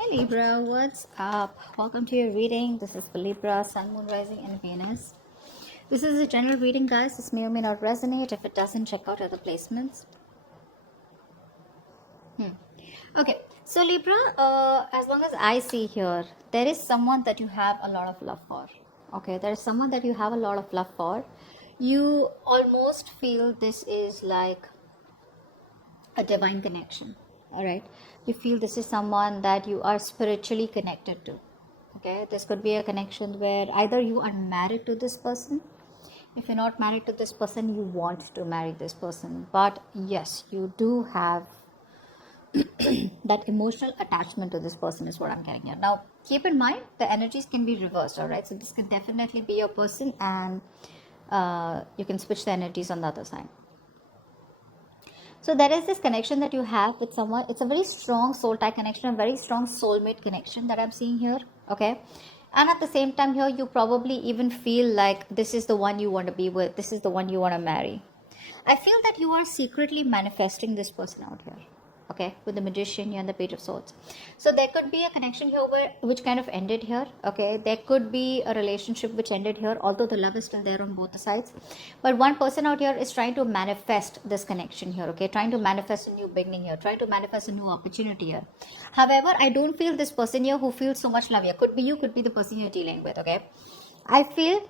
Hey Libra, what's up? Welcome to your reading. This is for Libra, Sun, Moon, Rising, and Venus. This is a general reading, guys. This may or may not resonate. If it doesn't, check out other placements. Okay, so Libra, as long as I see here, there is someone that you have a lot of love for. Okay, there is someone that you have a lot of love for. You almost feel this is like a divine connection. All right, you feel this is someone that you are spiritually connected to. Okay, this could be a connection where either you are married to this person. If you're not married to this person, you want to marry this person, but yes, you do have that emotional attachment to this person is what I'm getting here. Now keep in mind the energies can be reversed. All right, so this can definitely be your person, and you can switch the energies on the other side. So there is this connection that you have with someone. It's a very strong soul tie connection, a very strong soulmate connection that I'm seeing here. Okay. And at the same time here, you probably even feel like this is the one you want to be with. This is the one you want to marry. I feel that you are secretly manifesting this person out here. Okay, with the Magician and the Page of Swords. So there could be a connection here which kind of ended here. Okay, there could be a relationship which ended here, although the love is still there on both the sides. But one person out here is trying to manifest this connection here. Okay, trying to manifest a new beginning here, trying to manifest a new opportunity here. However, I don't feel this person here who feels so much love here. Could be you, could be the person you're dealing with. Okay, I feel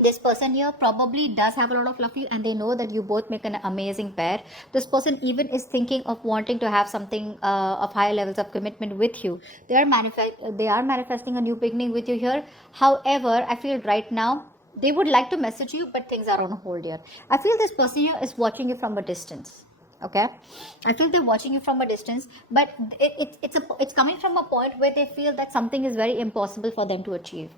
this person here probably does have a lot of love for you, and they know that you both make an amazing pair. This person even is thinking of wanting to have something of higher levels of commitment with you. They are manifesting a new beginning with you here. However, I feel right now they would like to message you, but things are on hold here. I feel this person here is watching you from a distance. Okay, I feel they're watching you from a distance, but it's coming from a point where they feel that something is very impossible for them to achieve.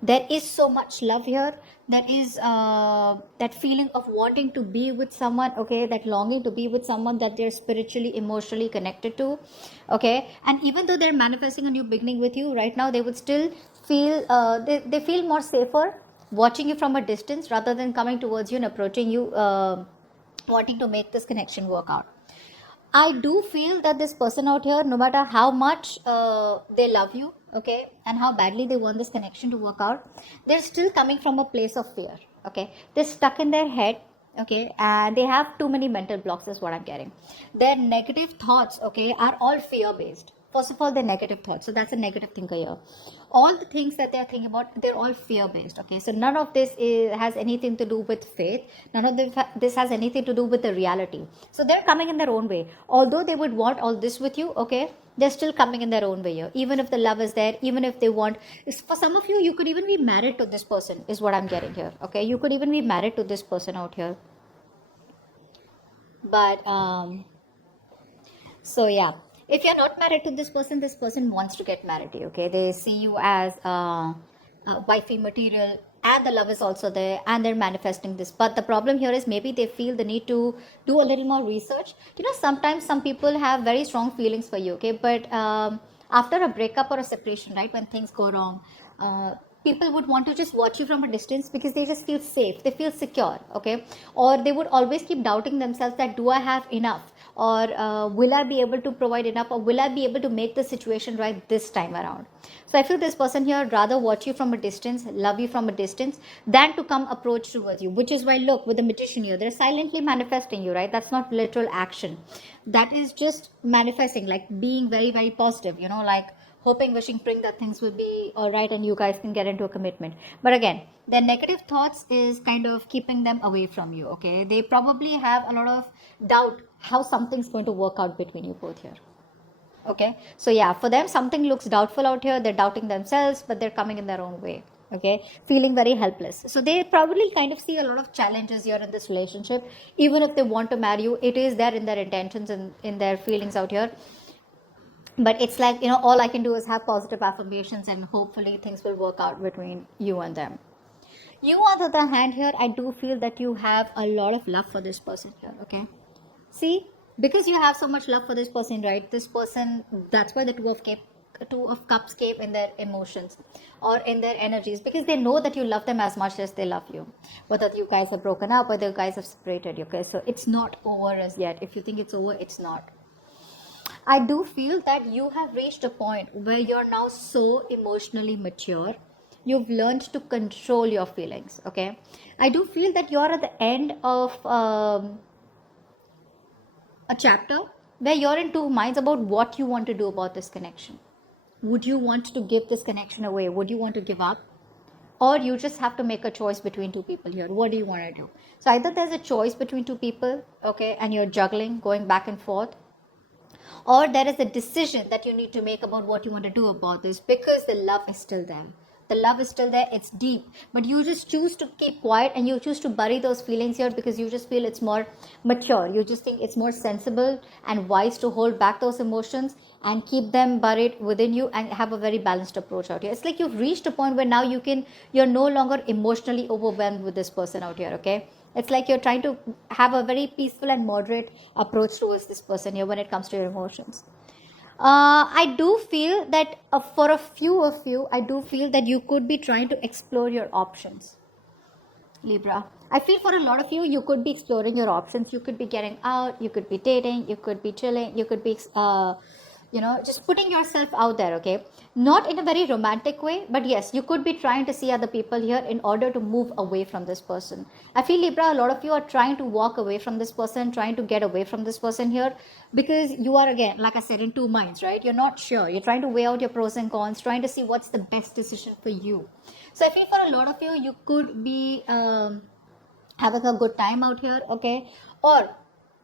There is so much love here. There is that feeling of wanting to be with someone. Okay, that longing to be with someone that they're spiritually, emotionally connected to. Okay, and even though they're manifesting a new beginning with you right now, they would still feel they feel more safer watching you from a distance rather than coming towards you and approaching you, wanting to make this connection work out. I do feel that this person out here, no matter how much they love you, okay, and how badly they want this connection to work out, they're still coming from a place of fear. Okay, they're stuck in their head. Okay, and they have too many mental blocks, is what I'm getting. Their negative thoughts, okay, are all fear based. First of all, they're negative thoughts, so that's a negative thinker here. All the things that they're thinking about, they're all fear based. Okay, so none of this has anything to do with faith. None of this has anything to do with the reality. So they're coming in their own way. Although they would want all this with you, okay, they're still coming in their own way here. Even if the love is there, even if they want, for some of you, you could even be married to this person, is what I'm getting here. Okay, you could even be married to this person out here. But so yeah, if you're not married to this person wants to get married to you. Okay, they see you as wifey material, and the love is also there, and they're manifesting this. But the problem here is maybe they feel the need to do a little more research. You know, sometimes some people have very strong feelings for you. Okay, but after a breakup or a separation, right, when things go wrong, people would want to just watch you from a distance because they just feel safe, they feel secure. Okay, or they would always keep doubting themselves that do I have enough, or will I be able to provide enough, or will I be able to make the situation right this time around. So I feel this person here rather watch you from a distance, love you from a distance, than to come approach towards you. Which is why, look, with the Magician here, they're silently manifesting you, right? That's not literal action, that is just manifesting, like being very, very positive, you know, like hoping, wishing, praying that things will be all right and you guys can get into a commitment. But again, their negative thoughts is kind of keeping them away from you. Okay, they probably have a lot of doubt how something's going to work out between you both here. Okay, so yeah, for them something looks doubtful out here. They're doubting themselves, but they're coming in their own way. Okay, feeling very helpless. So they probably kind of see a lot of challenges here in this relationship. Even if they want to marry you, it is there in their intentions and in their feelings out here. But it's like, you know, all I can do is have positive affirmations, and hopefully things will work out between you and them. You, on the other hand, here, I do feel that you have a lot of love for this person here. Okay, see, because you have so much love for this person, right? This person, that's why the two of cups came in their emotions or in their energies, because they know that you love them as much as they love you. Whether you guys have broken up, whether you guys have separated. Okay, so it's not over as yet. If you think it's over, it's not. I do feel that you have reached a point where you're now so emotionally mature. You've learned to control your feelings. Okay. I do feel that you're at the end of a chapter where you're in two minds about what you want to do about this connection. Would you want to give this connection away? Would you want to give up? Or you just have to make a choice between two people here. What do you want to do? So either there's a choice between two people, okay, and you're juggling, going back and forth, or there is a decision that you need to make about what you want to do about this, because the love is still there. The love is still there, it's deep, but you just choose to keep quiet and you choose to bury those feelings here because you just feel it's more mature. You just think it's more sensible and wise to hold back those emotions and keep them buried within you and have a very balanced approach out here. It's like you've reached a point where now you're no longer emotionally overwhelmed with this person out here. Okay, it's like you're trying to have a very peaceful and moderate approach towards this person here when it comes to your emotions. I do feel that for a few of you, I do feel that you could be trying to explore your options, Libra. I feel for a lot of you, you could be exploring your options. You could be getting out, you could be dating, you could be chilling, you could be, just putting yourself out there, okay? Not in a very romantic way, but yes, you could be trying to see other people here in order to move away from this person. I feel, Libra, a lot of you are trying to walk away from this person, trying to get away from this person here because you are, again, like I said, in two minds, right? You're not sure. You're trying to weigh out your pros and cons, trying to see what's the best decision for you. So I feel for a lot of you, you could be having a good time out here, okay? Or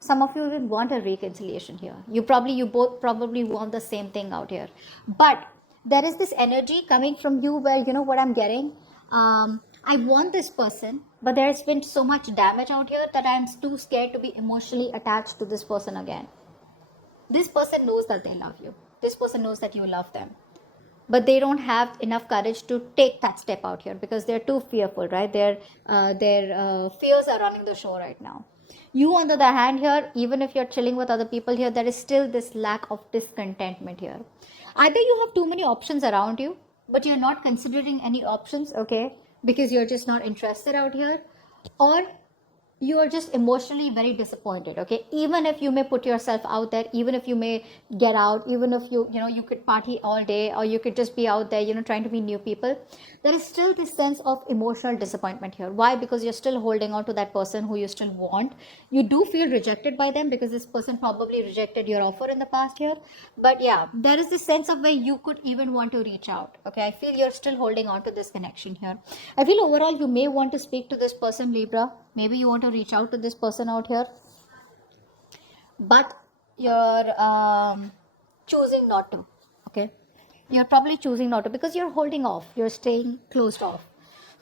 some of you even want a reconciliation here. You both probably want the same thing out here. But there is this energy coming from you where, you know what I'm getting? I want this person, but there's been so much damage out here that I'm too scared to be emotionally attached to this person again. This person knows that they love you. This person knows that you love them. But they don't have enough courage to take that step out here because they're too fearful, right? Their fears are running the show right now. You, on the other hand, here, even if you're chilling with other people here, there is still this lack of discontentment here. Either you have too many options around you, but you're not considering any options, okay, because you're just not interested out here, or you are just emotionally very disappointed, okay? Even if you may put yourself out there, even if you may get out, even if you could party all day, or you could just be out there, trying to meet new people, there is still this sense of emotional disappointment here. Why? Because you're still holding on to that person who you still want. You do feel rejected by them because this person probably rejected your offer in the past here. But yeah, there is this sense of where you could even want to reach out, okay? I feel you're still holding on to this connection here. I feel overall you may want to speak to this person, Libra. Maybe you want to reach out to this person out here, but you're choosing not to, okay? You're probably choosing not to because you're holding off, you're staying closed off.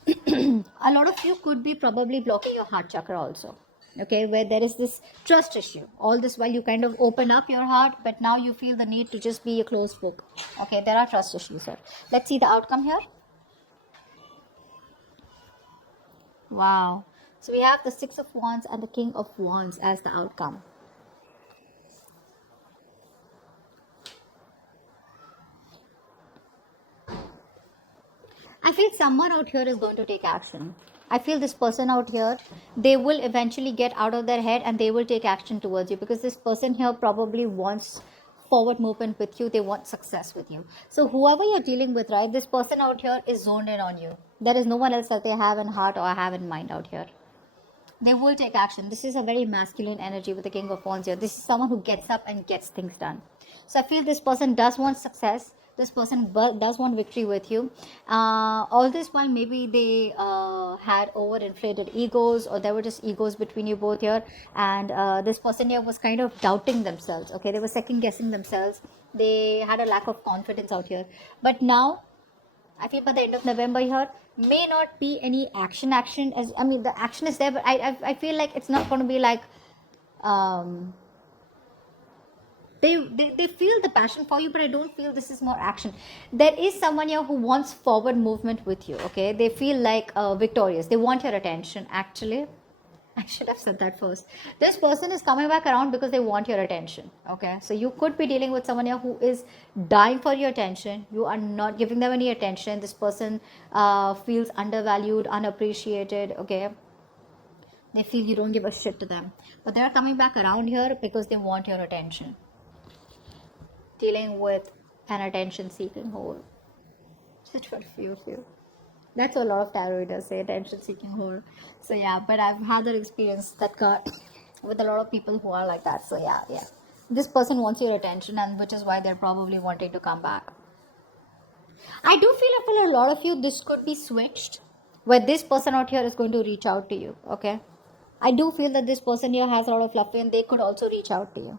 A lot of you could be probably blocking your heart chakra also, okay, where there is this trust issue. All this while you kind of open up your heart, but now you feel the need to just be a closed book, okay? There are trust issues here. Let's see the outcome here. Wow. So we have the Six of Wands and the King of Wands as the outcome. I feel someone out here is going to take action. I feel this person out here, they will eventually get out of their head and they will take action towards you because this person here probably wants forward movement with you. They want success with you. So whoever you're dealing with, right, this person out here is zoned in on you. There is no one else that they have in heart or have in mind out here. They will take action. This is a very masculine energy with the King of Wands here. This is someone who gets up and gets things done. So I feel this person does want success. This person does want victory with you. All this while maybe they had overinflated egos, or there were just egos between you both here. And this person here was kind of doubting themselves. Okay, they were second guessing themselves. They had a lack of confidence out here. But now, I feel by the end of November here, may not be any action as I mean the action is there, but I feel like it's not going to be like they feel the passion for you, but I don't feel this is more action. There is someone here who wants forward movement with you, okay? They feel like victorious. They want your attention. Actually, I should have said that first. This person is coming back around because they want your attention. Okay. So you could be dealing with someone here who is dying for your attention. You are not giving them any attention. This person feels undervalued, unappreciated. Okay. They feel you don't give a shit to them. But they're coming back around here because they want your attention. dealing with an attention seeking whore. Just for a few of you. That's what a lot of tarot readers say, attention seeking whore. So yeah, but I've had that experience that got with a lot of people who are like that. So yeah. This person wants your attention, and which is why they're probably wanting to come back. I do feel for a lot of you, this could be switched, where this person out here is going to reach out to you. Okay, I do feel that this person here has a lot of love for you, and they could also reach out to you.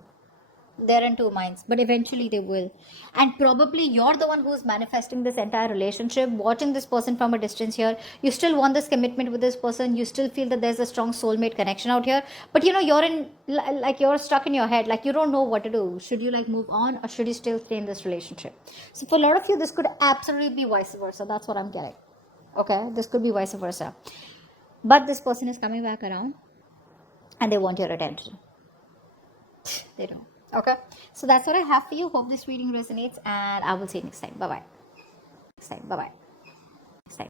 They're in two minds, but eventually they will. And probably you're the one who's manifesting this entire relationship, watching this person from a distance here. You still want this commitment with this person. You still feel that there's a strong soulmate connection out here. But you're in, like, you're stuck in your head. Like, you don't know what to do. Should you, like, move on, or should you still stay in this relationship? So for a lot of you, this could absolutely be vice versa. That's what I'm getting. Okay, this could be vice versa. But this person is coming back around, and they want your attention. They don't. Okay, so that's what I have for you. Hope this reading resonates, and I will see you next time. Bye bye.